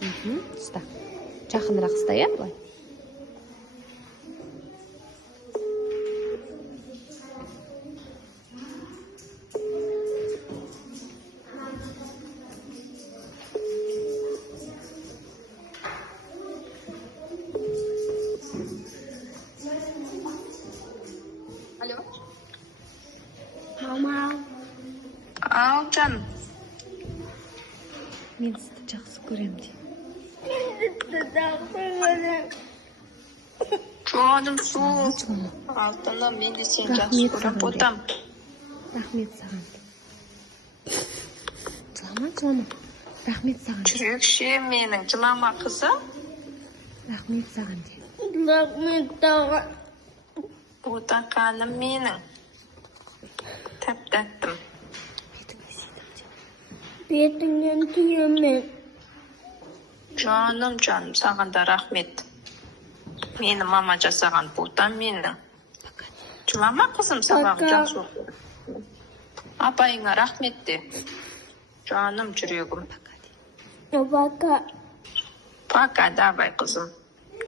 Usta. Жақынырақ ұста, иә, былай? Алло. Мама. Ау, canım. Мен сізді жақсы көрем де. Canım su. Жылама. Altına ben de seni Rahmet жақсы көрем, саған потам. Рахмет саған. Жылама. Рахмет саған. Жүрекше менің жылама қызым. Рахмет саған де. Ботақаным менің. Тәп-тәттім. Бетіңнен түйемен. Canım, саған да рахмет. Мені мама жасаған ботам менің. Жылама қызым, сабағын жақсы оқы. Апайыңа рахмет де. Canım, жүрегім. Пока. Пока, давай қызым.